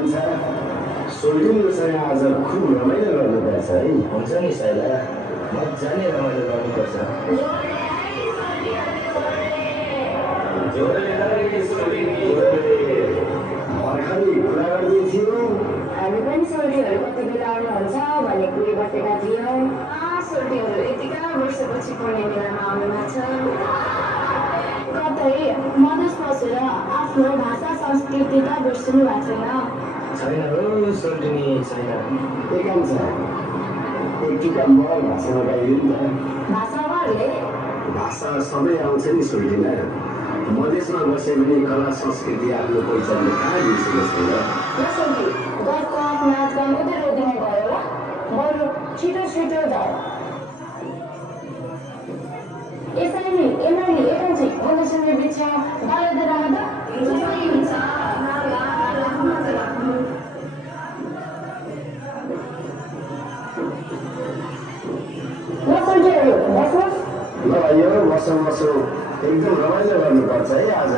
कान्छा सोल्टिङसँग आज खुब रमाइलो गर्नुपर्छ है। हुन्छ नि साइला, मजाले रमाइलो गर्नुपर्छ। भर्खरै कुरा गर्दै थियौँ। हामी पनि सोल्टीहरू कति बेला आउनुहुन्छ भन्ने कुरो बसेका थियौँ। सोल्टीहरू यतिका वर्षपछि पढ्ने बेलामा आउनुभएको छ। कतै मधेस बसेर आफ्नो भाषा संस्कृति त बिर्सिनु भएको छैन हो सोल्टिनी छैन। ए कान्छा एकचोटि बर भाषामा गाइदियो नि त। भाषाहरूले भाषा सबै आउँछ नि सोल्टिना। मधेसमा बसे पनि कला संस्कृति आफ्नो पहिचानले कहाँ बिर्सेको छैन। सोल्टी गरको आँख नाच गान उतै रोदिने भयो र बरु छिटो छिटो जाऊ। यसरी नै एमाले एकान्छी मधेसमा बिच बालद रहँदा हुन्छ। सोल्टीहरू बस्नुहोस्। ल यो बसौँ बसौँ, एकदम रमाइलो गर्नुपर्छ है आज।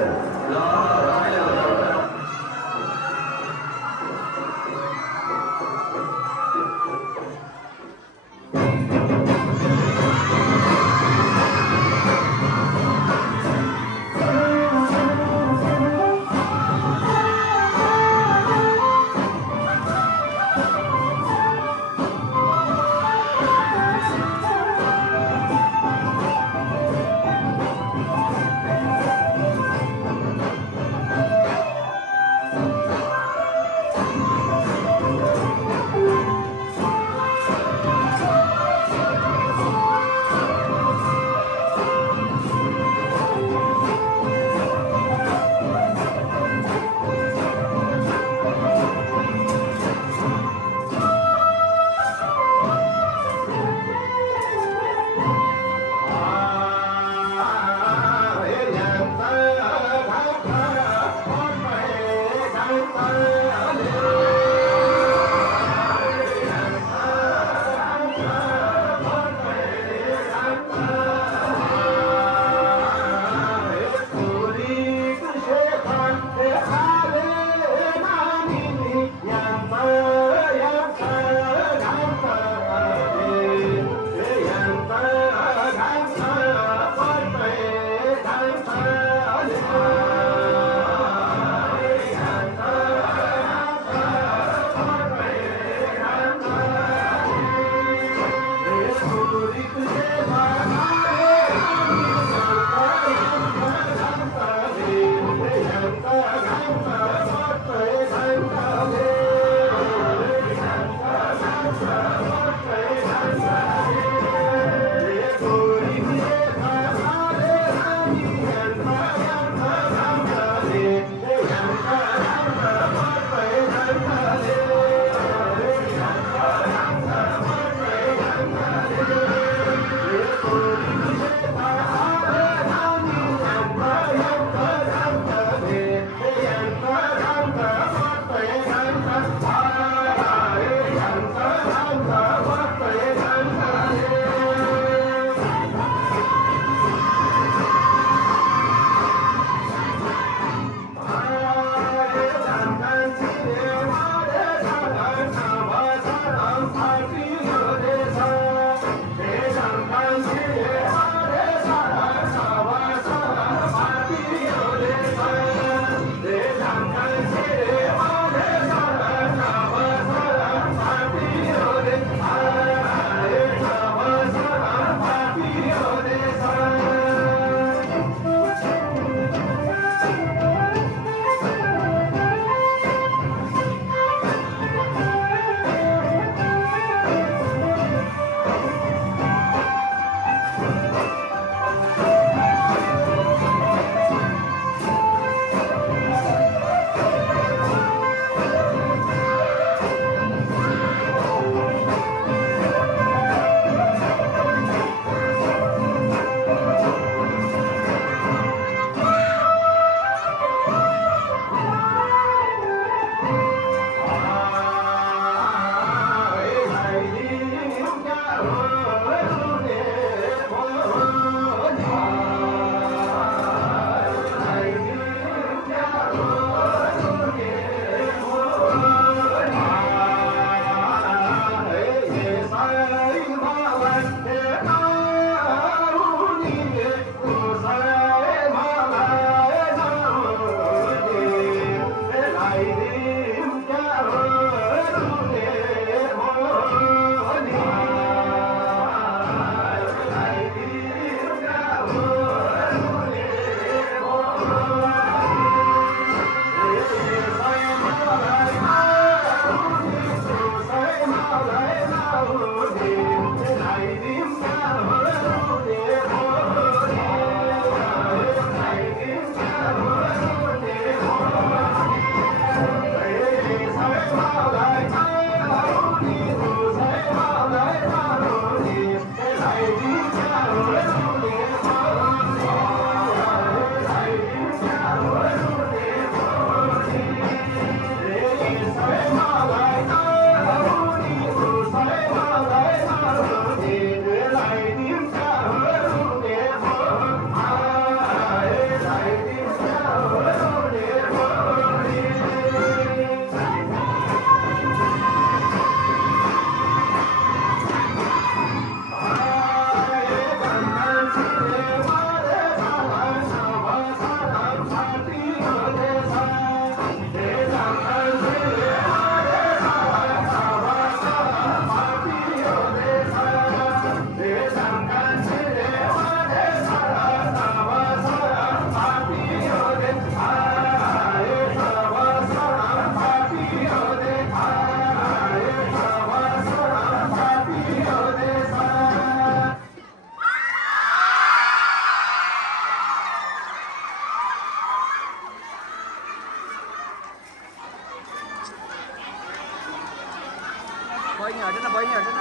बहिनी हटेन बहिनी हटेन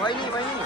बहिनी बहिनी